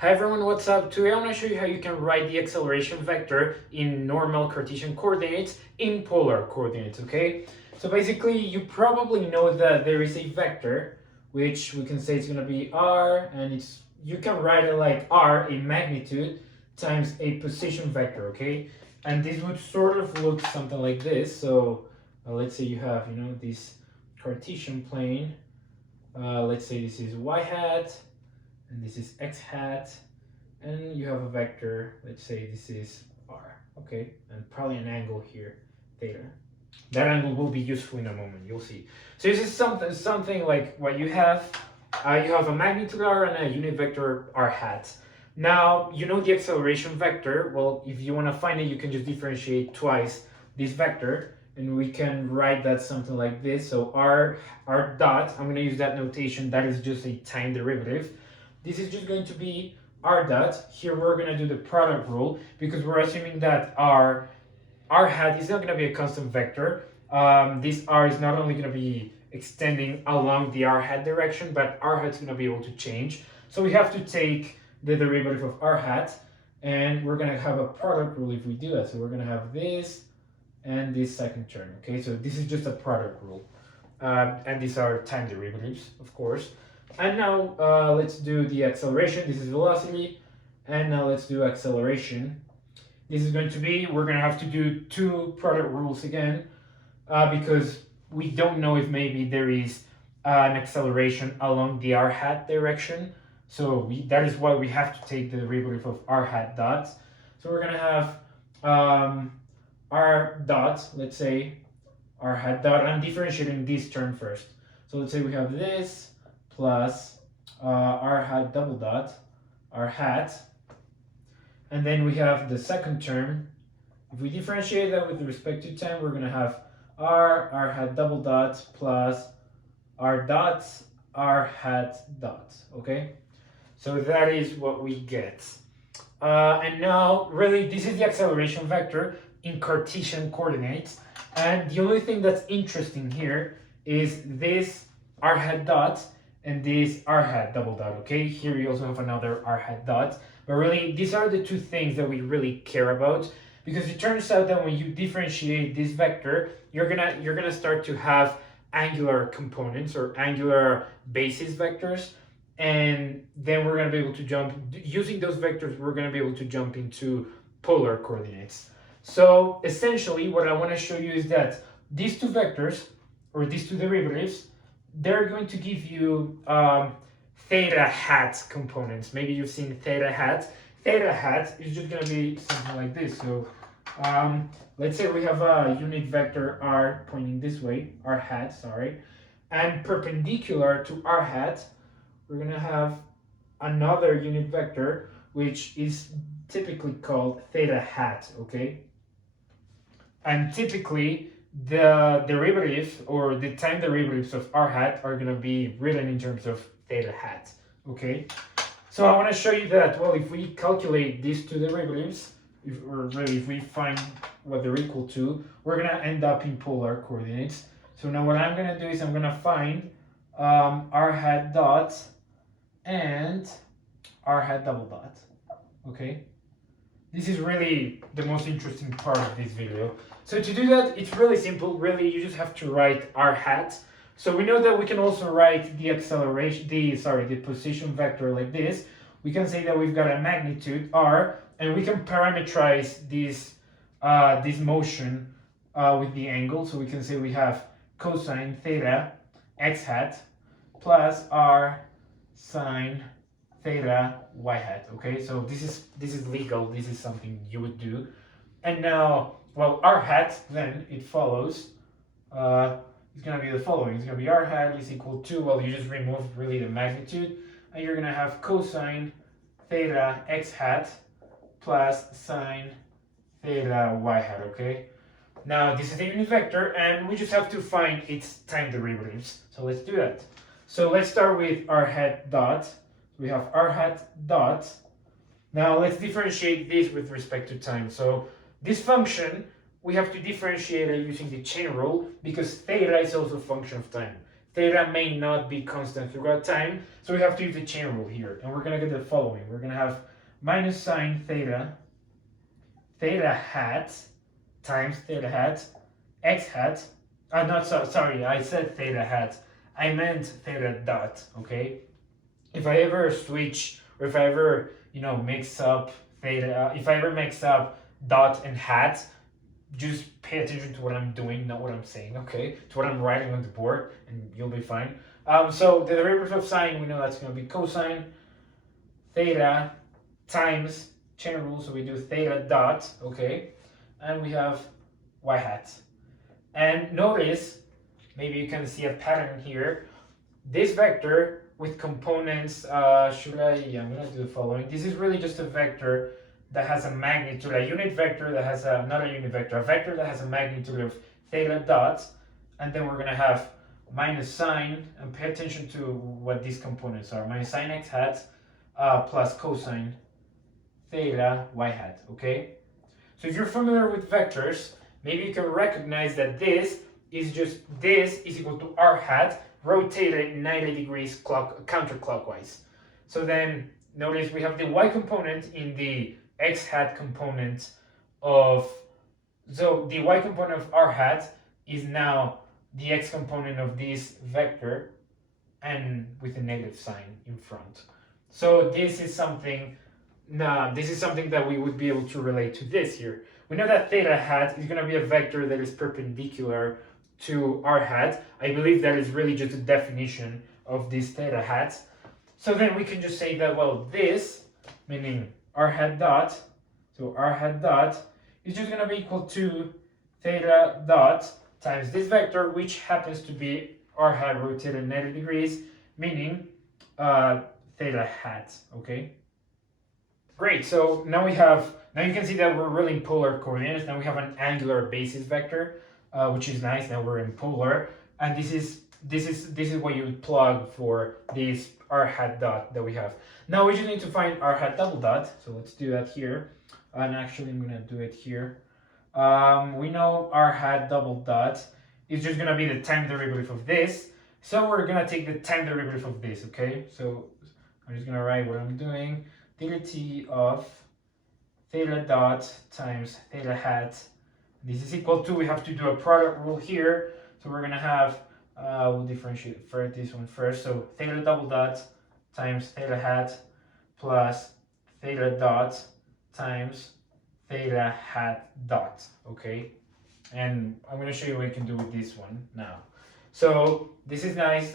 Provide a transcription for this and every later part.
Hi everyone, what's up? Today I want to show you how you can write the acceleration vector in normal Cartesian coordinates in polar coordinates, okay? So basically you probably know that there is a vector which we can say it's going to be r, and you can write it like r, a magnitude, times a position vector, okay? And this would sort of look something like this. So let's say you have, this Cartesian plane. Let's say this is y hat, and this is x hat, and you have a vector. Let's say this is r, okay, and probably an angle here, theta. That angle will be useful in a moment, you'll see. So this is something like what you have. You have a magnitude r and a unit vector r hat. Now, you know the acceleration vector. Well, if you want to find it, you can just differentiate twice this vector, and we can write that something like this. So r dot, I'm going to use that notation, that is just a time derivative. This is just going to be r dot. Here we're going to do the product rule because we're assuming that r hat is not going to be a constant vector. This r is not only going to be extending along the r hat direction, but r hat is going to be able to change. So we have to take the derivative of r hat, and we're going to have a product rule if we do that. So we're going to have this and this second term, okay? So this is just a product rule. And these are time derivatives, of course. And now let's do the acceleration. This is velocity. And now let's do acceleration. This is going to be, we're going to have to do two product rules again, because we don't know if maybe there is an acceleration along the r hat direction. So that is why we have to take the derivative of r hat dot. So we're going to have r dot, let's say r hat dot. I'm differentiating this term first. So let's say we have this plus r hat double dot, r hat. And then we have the second term. If we differentiate that with respect to time, we're going to have r hat double dot plus r dot, r hat dot, okay? So that is what we get. And now, really, this is the acceleration vector in Cartesian coordinates. And the only thing that's interesting here is this r hat dot and this r hat double dot, okay? Here we also have another r hat dot. But really, these are the two things that we really care about, because it turns out that when you differentiate this vector, you're gonna start to have angular components or angular basis vectors, and then we're gonna be able to jump, using those vectors, we're gonna be able to jump into polar coordinates. So essentially, what I want to show you is that these two vectors, or these two derivatives, they're going to give you theta hat components. Maybe you've seen theta hat. Theta hat is just going to be something like this. So let's say we have a unit vector r pointing this way, r hat, sorry, and perpendicular to r hat, we're going to have another unit vector, which is typically called theta hat, okay? And typically, the derivative or the time derivatives of r hat are going to be written in terms of theta hat, okay? So I want to show you that, well, if we calculate these two derivatives, if we find what they're equal to, we're going to end up in polar coordinates. So now what I'm going to do is I'm going to find r hat dot and r hat double dot, okay? This is really the most interesting part of this video. So to do that, it's really simple. Really, you just have to write r hat. So we know that we can also write the acceleration, the position vector like this. We can say that we've got a magnitude r, and we can parameterize this motion with the angle. So we can say we have cosine theta x hat plus r sine theta y hat, okay? So this is legal, this is something you would do. And now, well, r hat, then it follows, it's going to be the following. It's going to be r hat is equal to, well, you just remove really the magnitude, and you're going to have cosine theta x hat plus sine theta y hat, okay? Now, this is the unit vector, and we just have to find its time derivatives. So let's do that. So let's start with r hat dot. We have r hat dot. Now let's differentiate this with respect to time. So this function, we have to differentiate it using the chain rule, because theta is also a function of time. theta may not be constant throughout time, so we have to use the chain rule here, and we're going to get the following. We're going to have minus sine theta, theta hat, times theta hat, x hat, not sorry, I said theta hat, I meant theta dot, okay? If I ever switch, or if I ever, mix up theta, if I ever mix up dot and hat, just pay attention to what I'm doing, not what I'm saying, okay? To what I'm writing on the board, and you'll be fine. So the derivative of sine, we know that's going to be cosine theta times chain rule, so we do theta dot, okay? And we have y hat. And notice, maybe you can see a pattern here. This vector with components, I'm going to do the following. This is really just a vector that has a magnitude, a unit vector that has not a unit vector, a vector that has a magnitude of theta dot, and then we're going to have minus sine, and pay attention to what these components are, minus sine x hat plus cosine theta y hat, okay? So if you're familiar with vectors, maybe you can recognize that this is equal to r hat rotated 90 degrees counterclockwise. So then notice we have the y component in the x hat component of, so the y component of r hat is now the x component of this vector, and with a negative sign in front. So this is something that we would be able to relate to this here. We know that theta hat is going to be a vector that is perpendicular to r hat. I believe that is really just a definition of this theta hat. So then we can just say that, well, this, meaning r hat dot, so r hat dot is just going to be equal to theta dot times this vector, which happens to be r hat rotated 90 degrees, meaning theta hat, okay? Great, so now you can see that we're really in polar coordinates. Now we have an angular basis vector, which is nice. Now we're in polar, and this is what you would plug for this r hat dot that we have. Now we just need to find r hat double dot, so let's do that here. And actually I'm gonna do it here. We know r hat double dot is just gonna be the time derivative of this, so we're gonna take the time derivative of this, okay? So I'm just gonna write what I'm doing. Dt of theta dot times theta hat. This is equal to, we have to do a product rule here. So we're going to have, we'll differentiate for this one first. So theta double dot times theta hat plus theta dot times theta hat dot, okay? And I'm going to show you what you can do with this one now. So this is nice.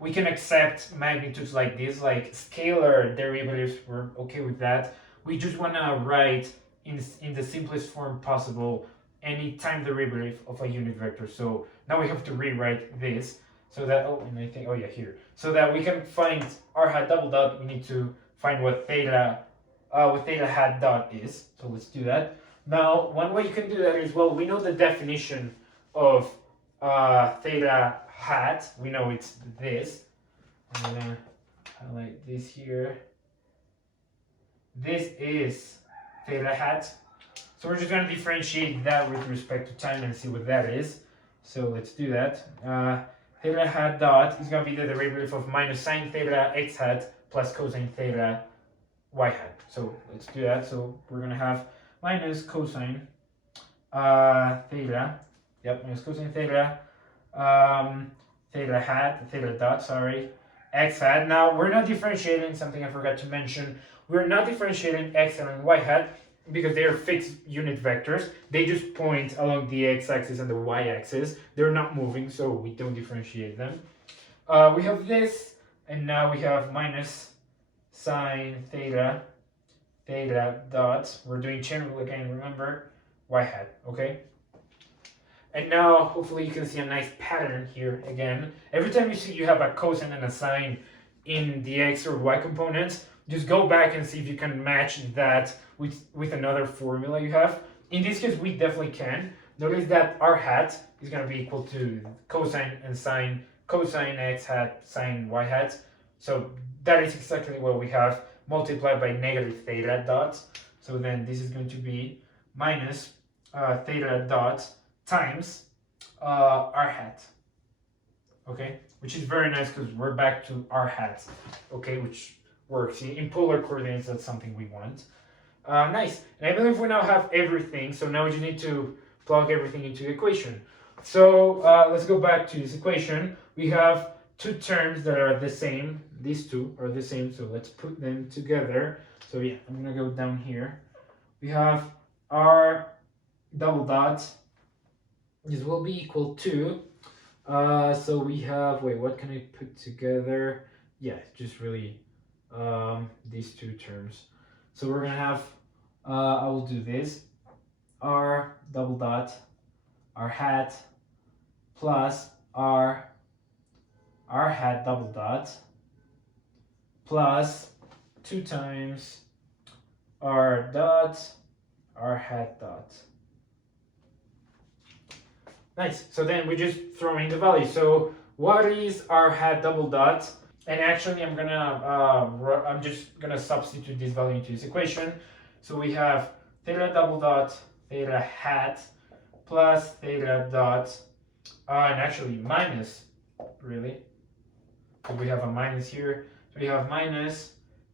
We can accept magnitudes like this, like scalar derivatives, we're okay with that. We just want to write in the simplest form possible any time derivative of a unit vector. So now we have to rewrite this so that, here. So that we can find r hat double dot, we need to find what theta hat dot is. So let's do that. Now, one way you can do that is, well, we know the definition of theta hat. We know it's this. I'm gonna highlight this here. This is theta hat. So we're just gonna differentiate that with respect to time and see what that is. So let's do that. Theta hat dot is gonna be the derivative of minus sine theta x hat plus cosine theta y hat. So let's do that. So we're gonna have minus cosine theta. Yep, minus cosine theta. Theta dot, sorry, x hat. Now we're not differentiating, something I forgot to mention. We're not differentiating x hat and y hat because they are fixed unit vectors. They just point along the x-axis and the y-axis. They're not moving, so we don't differentiate them. We have this, and now we have minus sine theta dot. We're doing chain rule again, remember, y hat, okay? And now, hopefully you can see a nice pattern here again. Every time you see you have a cosine and a sine in the x or y components, just go back and see if you can match that with another formula you have. In this case, we definitely can. Notice that r hat is going to be equal to cosine and sine, cosine x hat, sine y hat. So that is exactly what we have multiplied by negative theta dot. So then this is going to be minus theta dot times r hat. okay? Which is very nice because we're back to r hat, okay? Which works. In polar coordinates, that's something we want. Nice. And I believe we now have everything, so now we just need to plug everything into the equation. So let's go back to this equation. We have two terms that are the same. These two are the same, so let's put them together. So yeah, I'm gonna go down here. We have r double dot. This will be equal to. So we have. Wait, what can I put together? Yeah, just really these two terms. So we're gonna have. I will do this. R double dot. R hat plus r hat double dot plus 2 times r dot r hat dot. Nice. So then we just throw in the value. So what is r hat double dot? And actually, I'm just gonna substitute this value into this equation. So we have theta double dot theta hat plus theta dot, and actually minus, really. So we have a minus here. So we have minus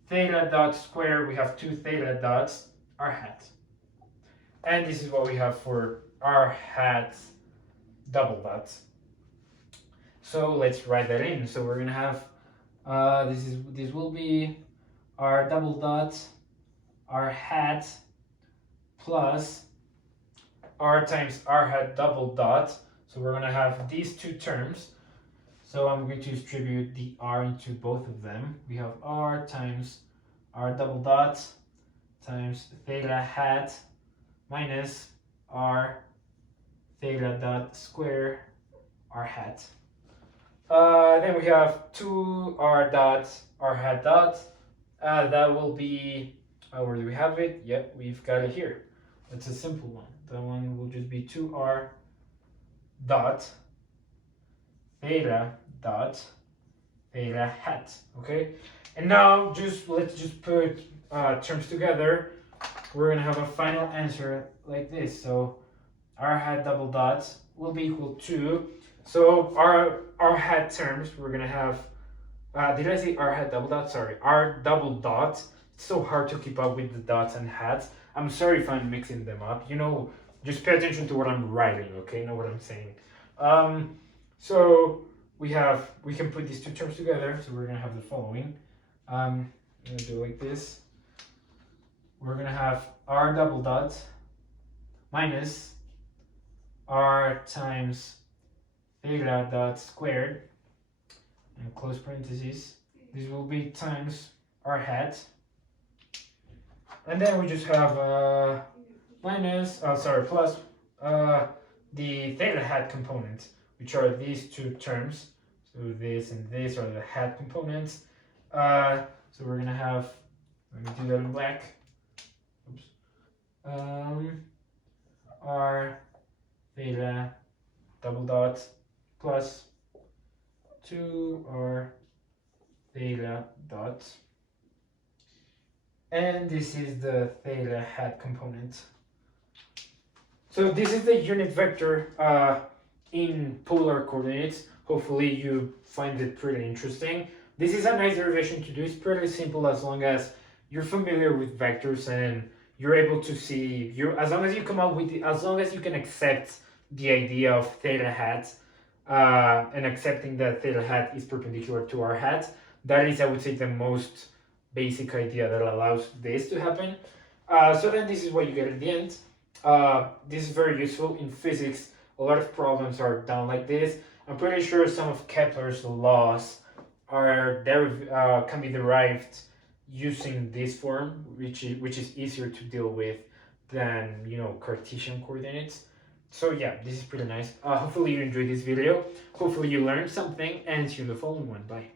theta dot square. We have 2 theta dots r hat. And this is what we have for r hat double dot. So let's write that in. So we're gonna have this will be r double dot r hat plus r times r hat double dot. So we're gonna have these two terms. So I'm going to distribute the r into both of them. We have r times r double dot times theta hat minus r theta dot square r hat. Then we have 2 r dot r hat dot. That will be, where do we have it? Yep, we've got it here. It's a simple one. That one will just be 2r dot theta hat. Okay, and now let's just put terms together. We're gonna have a final answer like this. So r hat double dot will be equal to, so our hat terms, we're gonna have, did I say r hat double dot? Sorry, r double dot. It's so hard to keep up with the dots and hats. I'm sorry if I'm mixing them up. Just pay attention to what I'm writing, okay? Know what I'm saying. So we can put these two terms together. So we're gonna have the following. I'm gonna do it like this. We're gonna have r double dot minus r times theta dot squared, and close parentheses. This will be times r hat. And then we just have plus the theta hat component, which are these two terms. So this and this are the hat components. So we're gonna have, let me do that in black. Oops. R theta double dot plus 2r theta dot. And this is the theta hat component. So this is the unit vector in polar coordinates. Hopefully you find it pretty interesting. This is a nice derivation to do. It's pretty simple as long as you're familiar with vectors and you're able to see, as long as you come up with, as long as you can accept the idea of theta hat and accepting that theta hat is perpendicular to r hat, that is, I would say, the most basic idea that allows this to happen. So then this is what you get at the end. This is very useful in physics. A lot of problems are done like this. I'm pretty sure some of Kepler's laws can be derived using this form, which is easier to deal with than Cartesian coordinates. So yeah, this is pretty nice. Hopefully you enjoyed this video. Hopefully you learned something, and see you in the following one. Bye.